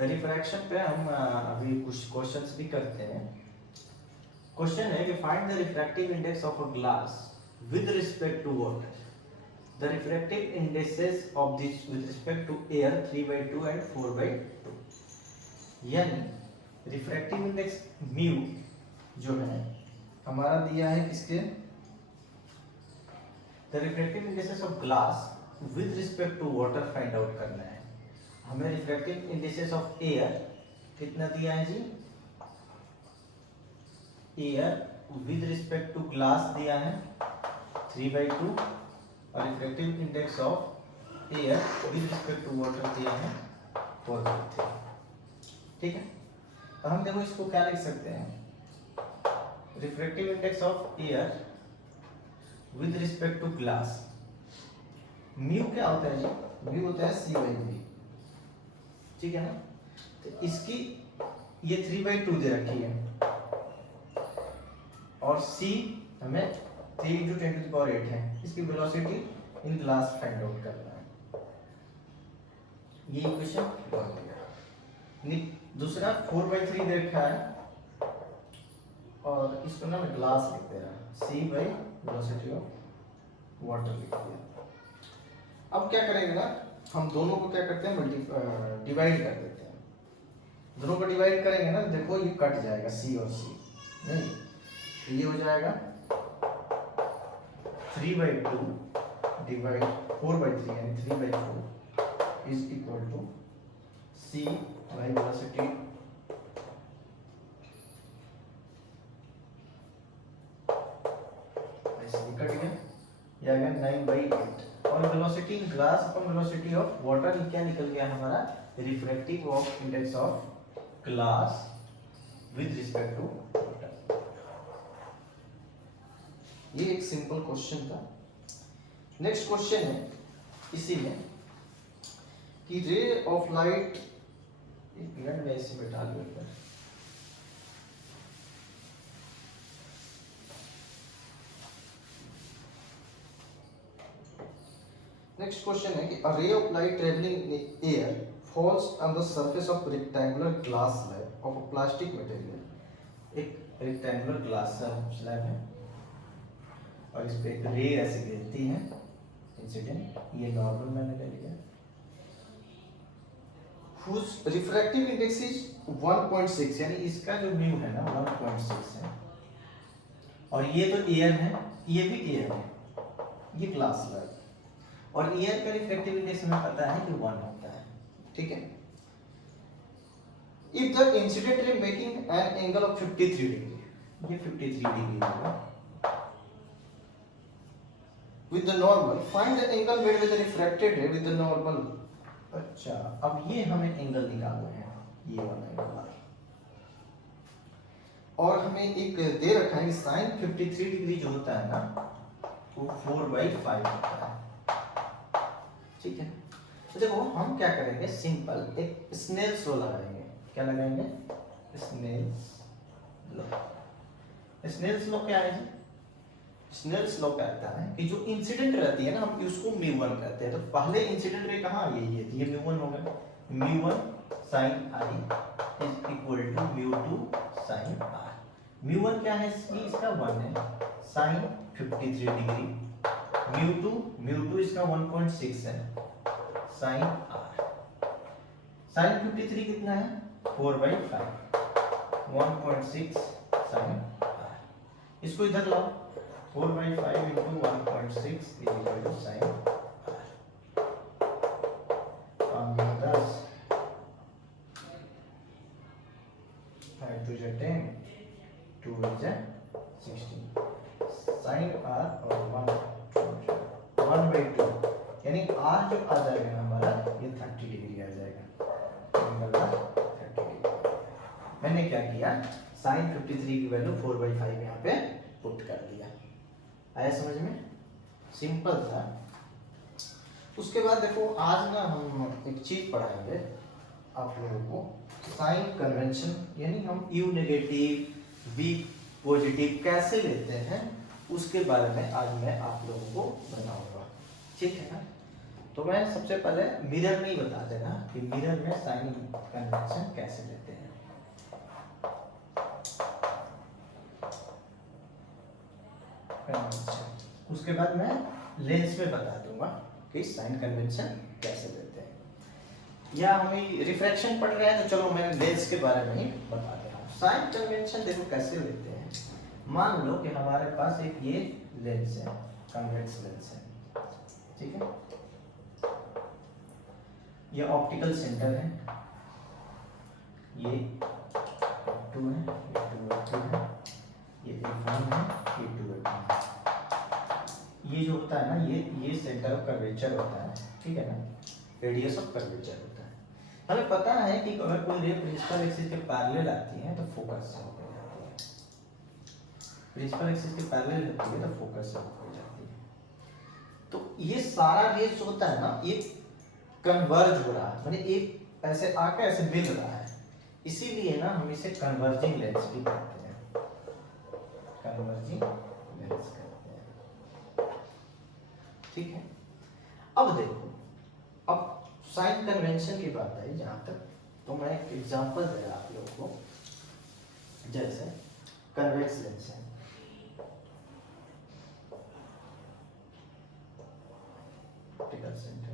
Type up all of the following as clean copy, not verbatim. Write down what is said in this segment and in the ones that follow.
Refraction पे हम अभी कुछ क्वेश्चंस भी करते हैं। क्वेश्चन है कि find the refractive index of a glass with respect to water. The refractive indexes of this with respect to air 3/2 and 4/2। यानी रिफ्रैक्टिव इंडेक्स म्यू जो है हमारा दिया है किसके, the refractive indexes of glass with respect to water find out करना है। हमें रिफ्रैक्टिव इंडेक्सेस ऑफ एयर कितना दिया है जी, air with respect to glass दिया है 3/2 और refractive index of air with respect to water दिया है 4/3। ठीक है, तो हम देखो इसको क्या लिख सकते हैं, refractive index of air with respect to glass, mu क्या होता है जी, म्यू होता है C/V। ठीक है ना, तो इसकी ये 3/2 दे रखी है और C हमें 3 × 10⁸ है। इसकी velocity in glass find out करना है। ये इक्वेशन बन गया। दूसरा 4/3 दे रखा है और इसको ना मैं ग्लास लिख दे रहा, C/वेलोसिटी ऑफ वाटर लिख दिया। अब क्या करेंगे ना, हम दोनों को क्या करते हैं, डिवाइड कर देते हैं। दोनों को डिवाइड करेंगे ना, देखो ये कट जाएगा C और C, नहीं तो ये हो जाएगा 3/2 डिवाइड 4/3 यानी 3/4 is equal to C by velocity ऐसे कट गया, ये आ गया 9/8 और velocity in glass upon velocity of water क्या निकल गया हमारा, refractive of index of glass with respect to water. ये एक सिंपल क्वेश्चन था। नेक्स्ट क्वेश्चन है इसी में कि रे ऑफ लाइट, एक मिनट में इसे बैठा लूं एक बार। नेक्स्ट क्वेश्चन है कि a ray of light traveling in air falls on the surface of rectangular glass slab of a plastic material। एक रेक्टेंगुलर ग्लास स्लैब है और इस पे एक रे ऐसे गिरती है इंसिडेंट, ये नॉर्मल मैंने ले लिया, whose refractive index is 1.6 यानी इसका जो म्यू है ना 1.6 है और ये तो एयर है, ये भी एयर है, ये ग्लास स्लैब और एयर का रिफ्रैक्टिव इंडेक्स हमें पता है कि 1 होता है। ठीक है, if the incident ray making an angle of 53 degree, ये 53 डिग्री होगा, with the normal find the angle made with the refracted रे विद द नॉर्मल। अच्छा, अब ये हमें एंगल निकालना है, ये वाला एंगल और हमें एक दे रखा है sin 53 डिग्री जो होता है ना वो 4/5 होता है। ठीक है, तो देखो हम क्या करेंगे, सिंपल एक स्नेल्स लॉ लगाएंगे। क्या लगाएंगे, स्नेल्स लॉ। स्नेल्स लॉ क्या है जी, स्नेल्स लॉ कहता है कि जो इंसिडेंट रहती है ना हम उसको μ1 कहते हैं। तो पहले इंसिडेंट रे कहाँ ये μ1 होगा, μ1 sin I is equal to μ2 sin R। μ1 क्या है इसका 1 है, sin 53 डिग्री, μ2 इसका 1.6 है, sin R। sin 53 कितना है 4/5, 1.6 sin R। इसको इधर लाओ, 4/5 into 1.6 is equal to sin R। काम गया 10, 5 2 जा 10, 2 8 जा 16, sin R और 1/2 यानी R जो आ जाएगा ना हमारा ये 30 डिग्री आ जाएगा, एंगल 30 डिग्री। मैंने क्या किया, sin 53 की वैल्यू 4/5 यहाँ पे पुट कर दिया। आया समझ में, सिंपल था। उसके बाद देखो आज ना हम एक चीज पढ़ाएंगे आप लोगों को, साइन कन्वेंशन, यानी हम U नेगेटिव V पॉजिटिव कैसे लेते हैं उसके बारे में आज मैं आप लोगों को बताऊंगा। ठीक है ना, तो तो मैं सबसे पहले मिरर में ही बता देना कि मिरर में साइन कन्वेंशन कैसे लेते हैं। कन्वेंशन उसके बाद मैं लेंस में बता दूंगा कि साइन कन्वेंशन कैसे लेते हैं। या हमें रिफ्रैक्शन पढ़ रहे हैं तो चलो मैं लेंस के बारे में ही बता दे रहा हूँ। साइन कन्वेंशन देखो कैसे लेते हैं। मान लो कि हमारे पास एक ये लेंस है, कन्वेक्स लेंस है, ठीक है। ये ऑप्टिकल सेंटर है, ये F2 है, ये 2F2 है, ये F1 है, ये 2F1 है। ये जो होता है ना, ये सेंटर ऑफ कर्वेचर होता है, ठीक है ना, रेडियस ऑफ कर्वेचर होता है। हमें पता है कि अगर कोई रे प्रिंसिपल एक्सिस के पैरेलल आती है तो फोकस से हो जाती है, प्रिंसिपल एक्सिस के पैरेलल होती है तो फोकस से हो जाती है। तो ये सारा रेस जो होता है ना, ये कन्वर्ज हो रहा है, मतलब एक ऐसे आके ऐसे मिल रहा है, इसीलिए ना हम इसे कन्वर्जिंग लेंस भी कहते हैं, कन्वर्जिंग लेंस कहते हैं, ठीक है। अब देखो, अब साइन कन्वेंशन की बात आई जहां तक, तो मैं एक एग्जांपल दे रहा आप लोगों को। जैसे कन्वेक्स लेंस है, ऑप्टिकल सेंटर,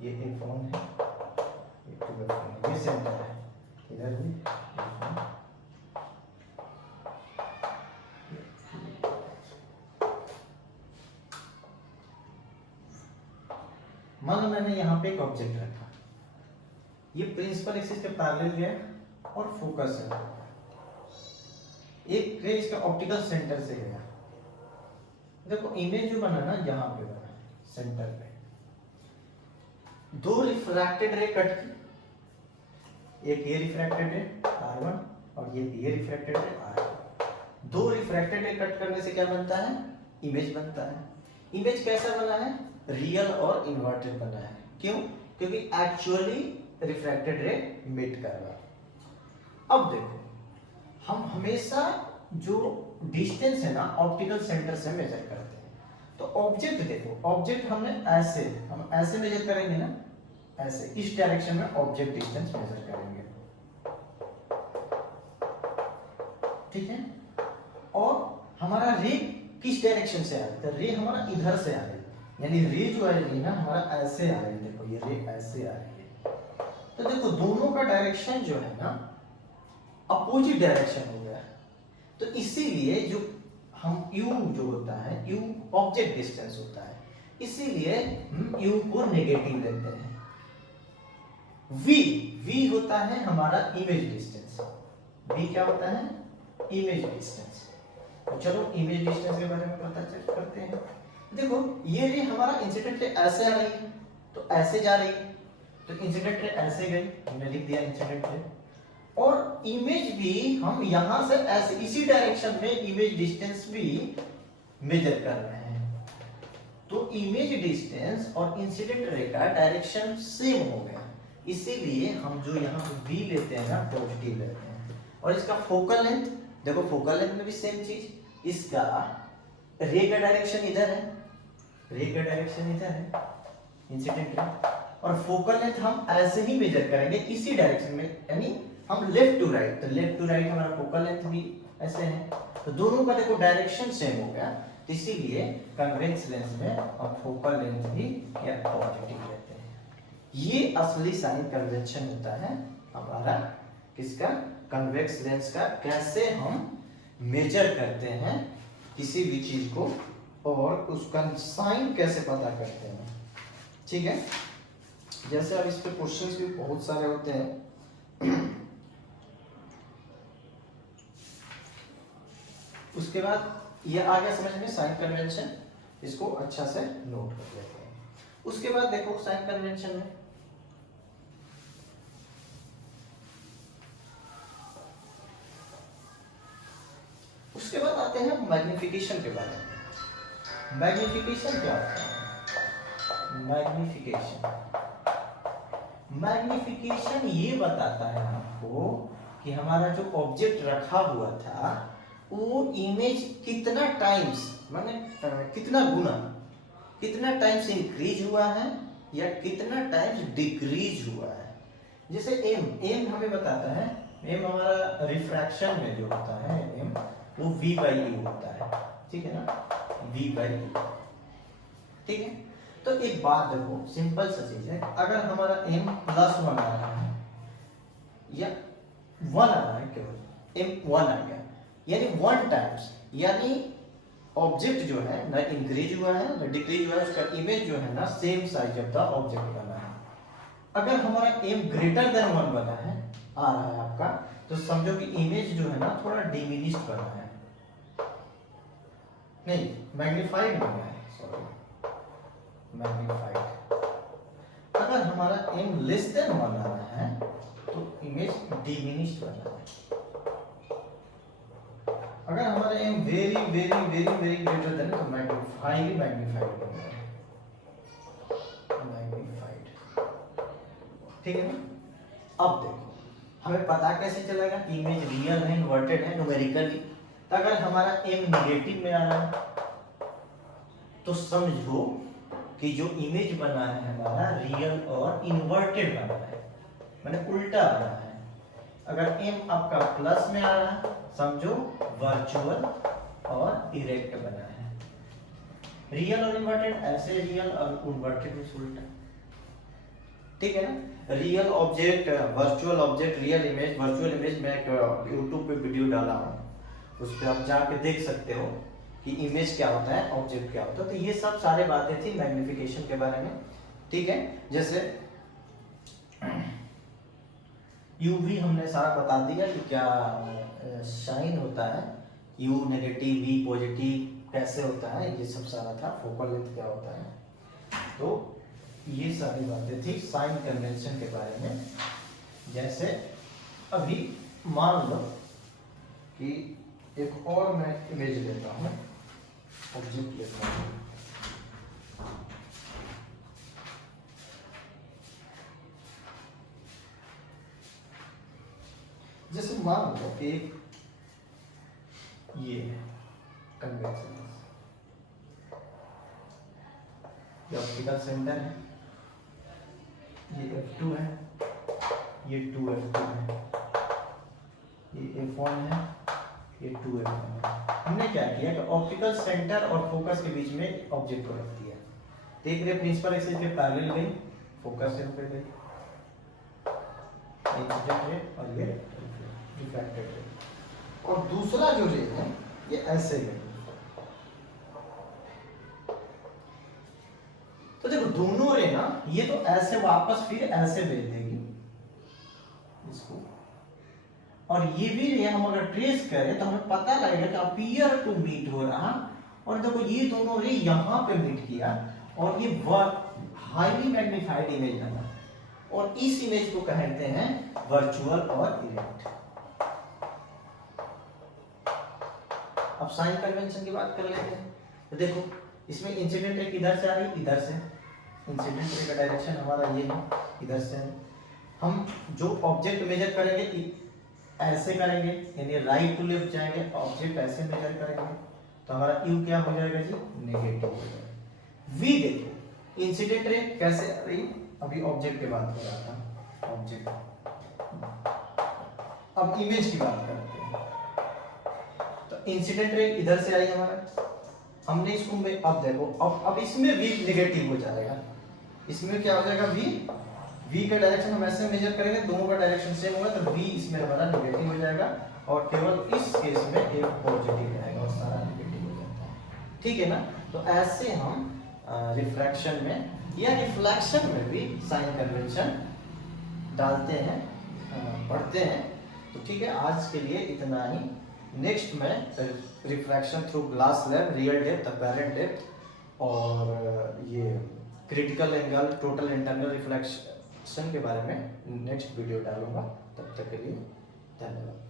ये F1 है, ये 2F1 है, ये सेंटर है, इधर भी F1, मान लो मैंने यहाँ पे एक ऑब्जेक्ट रखा, ये प्रिंसिपल एक्सिस के पैरेलल गया और फोकस है, एक रे इसका ऑप्टिकल सेंटर से गया। देखो इमेज जो बना ना, यहाँ पे बना सेंटर पे, दो रिफ्रैक्टेड रे कट की, एक ये रिफ्रैक्टेड रे R1 और ये रिफ्रैक्टेड रे R2। दो रिफ्रैक्टेड रे कट करने से क्या बनता है? इमेज बनता है। इमेज कैसा बना है? रियल और इन्वर्टेड बना है। क्यों? क्योंकि एक्चुअली रिफ्रैक्टेड रे मीट कर रहा है। अब देखो, हम हमेशा जो डिस्टेंस है ना ऑप्टिकल सेंटर से मेजर करते हैं। तो ऑब्जेक्ट देखो, ऑब्जेक्ट हमने ऐसे, हम ऐसे मेजर करेंगे ना, ऐसे इस डायरेक्शन में ऑब्जेक्ट डिस्टेंस मेजर करेंगे, ठीक है। और हमारा रे किस डायरेक्शन से आ रही है? रे हमारा इधर से आ रही है, यानी रे जो आ रही है ना हमारा ऐसे आ रही है। देखो ये रे ऐसे आ रही है, तो देखो दोनों का डायरेक्शन जो है ना अपोजिट डायरेक्शन हो गया। तो इसीलिए जो हम u जो होता है, u ऑब्जेक्ट डिस्टेंस होता है, इसीलिए हम u को नेगेटिव लेते हैं। v होता है हमारा इमेज डिस्टेंस। v क्या होता है? Image distance. तो चलो इमेज डिस्टेंस के बारे में पता चेक करते हैं। देखो ये रे हमारा इंसिडेंट रे ऐसे आ रही है तो ऐसे जा रही है, तो इंसिडेंट रे ऐसे गई, हमने लिख दिया इंसिडेंट रे। और इमेज भी हम यहां से ऐसे इसी डायरेक्शन में इमेज डिस्टेंस भी मेजर कर रहे हैं। तो इमेज डिस्टेंस और इंसिडेंट रे का डायरेक्शन सेम हो गया, इसीलिए हम जो यहाँ v लेते हैं ना पॉजिटिव लेते हैं। और इसका फोकल लेंथ देखो, फोकल लेंथ में भी सेम चीज, इसका रे का डायरेक्शन इधर है, रे का डायरेक्शन इधर है इंसिडेंट रे, और फोकल लेंथ हम ऐसे ही मेजर करेंगे इसी डायरेक्शन में, यानी हम लेफ्ट टू राइट। तो लेफ्ट टू राइट हमारा फोकल लेंथ भी ऐसे है, तो दोनों का देखो डायरेक्शन सेम हो गया, तो इसीलिए कन्वेक्स लेंस में हम फोकल लेंथ भी या पॉजिटिव लेते हैं। ये असली साइन कन्वेंशन होता है हमारा किसका? कन्वेक्स लेंस का। कैसे हम मेजर करते हैं किसी भी चीज को और उसका साइन कैसे पता करते हैं, ठीक है। जैसे अब इस पे क्वेश्चंस भी बहुत सारे होते हैं। उसके बाद ये आ गया समझ में साइन कन्वेंशन, इसको अच्छा से नोट कर लेते हैं। उसके बाद देखो साइन कन्वेंशन में उसके बाद आते हैं मैग्निफिकेशन के बारे में। मैग्निफिकेशन क्या होता है? मैग्निफिकेशन ये बताता है आपको कि हमारा जो ऑब्जेक्ट रखा हुआ था वो इमेज कितना टाइम्स, माने कितना गुना कितना टाइम्स इंक्रीज हुआ है या कितना टाइम्स डिक्रीज हुआ है। जैसे एम हमें बताता है, एम हमारा रिफ्रैक्शन में जो होता है एम वो v बाई यू होता है, ठीक है ना, v बाई यू, ठीक है। तो एक बात देखो, सिंपल सा चीज है, अगर हमारा m +1 आ रहा है या 1 आ रहा है, केवल m 1 आ गया, यानी 1 टाइम्स, यानी ऑब्जेक्ट जो है ना इंक्रीज हुआ है ना डिक्रीज हुआ है, उसका इमेज जो है ना same size of the object बना है। अगर हमारा m ग्रेटर देन 1 बना है, आ रहा है आपका, तो समझो कि इमेज जो है ना थोड़ा डिमिनिश्ड बना है, नहीं मैग्नीफाइड बना है, सॉरी मैग्नीफाइड। अगर हमारा m लेस देन 1 आ रहा है तो इमेज डिमिनिश्ड बना है। अगर हमारा m very very very very greater than तो मैग्नीफाइड बन रहा है, मैग्नीफाइड, ठीक है ना। अब देखो हमें पता कैसे चलेगा कि इमेज रियल है इन्वर्टेड है न्यूमेरिकली। तो अगर हमारा m नेगेटिव में आ रहा है तो समझो कि जो इमेज बना है हमारा रियल और इन्वर्टेड बना है, माने उल्टा बना है। अगर m आपका प्लस में आ रहा है समझो वर्चुअल और इरेक्ट बना है। रियल और इन्वर्टेड ऐसे, रियल और इन्वर्टेड उल्टा, ठीक है ना। Real object, virtual object, real image, virtual image, मैं यूट्यूब पे वीडियो डाला हूँ, उस पर आप जाके देख सकते हो कि इमेज क्या होता है, ऑब्जेक्ट क्या होता है। तो ये सब सारे बातें थी मैग्निफिकेशन के बारे में, ठीक है। जैसे यूवी हमने सारा बता दिया कि क्या साइन होता है, यू नेगेटिव वी पॉजिटिव कैसे होता है, ये सब सारा था। फोकल लेंथ क्या होता है, तो ये सारी बातें थी साइन कन्वेंशन के बारे में। जैसे अभी मान लो कि एक और मैं इमेज लेता हूँ, ऑब्जेक्ट लेता हूँ, जैसे मान लो कि ये कन्वेंशन, ये ऑप्टिकल सेंटर है, ये F2 है, ये 2F2 है, ये F1 है, ये 2F1 है। हमने क्या किया कि ऑप्टिकल सेंटर और फोकस के बीच में ऑब्जेक्ट को रख दिया। देख रहे प्रिंसिपल एक्सिस के पैरेलल गई, फोकस से होकर गई, इंसिडेंट रे और ये रिफ्रैक्टेड रे, और दूसरा जो रे है ये ऐसे गई। तो देखो दोनों रे ना ये तो ऐसे वापस फिर ऐसे भेज देगी इसको, और ये भी रे हम अगर ट्रेस करें तो हमें पता लगेगा कि अपीयर टू मीट हो रहा, और देखो ये दोनों रे यहाँ पे मीट किया और ये हाईली मैग्नीफाइड इमेज बना, और इस इमेज को कहते हैं वर्चुअल और इरेक्ट। अब साइन कन्वेंशन की बात कर लेते हैं। तो देखो इसमें इंसिडेंट रे किधर से आ रही, इधर से। इंसिडेंट रे का डायरेक्शन हमारा ये है, इधर से। हम जो ऑब्जेक्ट मेजर करेंगे ऐसे करेंगे, यानी राइट टू लेफ्ट जाएंगे, ऑब्जेक्ट ऐसे मेजर करेंगे, तो हमारा यू क्या हो जाएगा जी, नेगेटिव हो जाएगा। वी देखो इंसिडेंट रे कैसे आ रही, अभी ऑब्जेक्ट की बात कर रहा था, ऑब्जेक्ट। अब इमेज की बात करते हैं। तो इंसिडेंट रे इधर से आई हमारा, हमने इसको अब देखो अब इसमें v नेगेटिव हो जाएगा, इसमें क्या हो जाएगा v का डायरेक्शन हम ऐसे मेजर करेंगे, दोनों का डायरेक्शन सेम होगा, तो v इसमें हमारा नेगेटिव हो जाएगा, और केवल इस केस में एक पॉजिटिव रहेगा और सारा नेगेटिव हो जाता है, ठीक है ना। तो ऐसे हम रिफ्रैक्शन में या रिफ्लेक्शन में भी साइन कन्वेंशन डालते हैं, पढ़ते हैं। तो ठीक है, आज के लिए इतना ही। नेक्स्ट में refraction through glass slab, real depth, apparent depth, और ये critical angle, total internal reflection के बारे में नेक्स्ट वीडियो डालूंगा। तब तक के लिए धन्यवाद।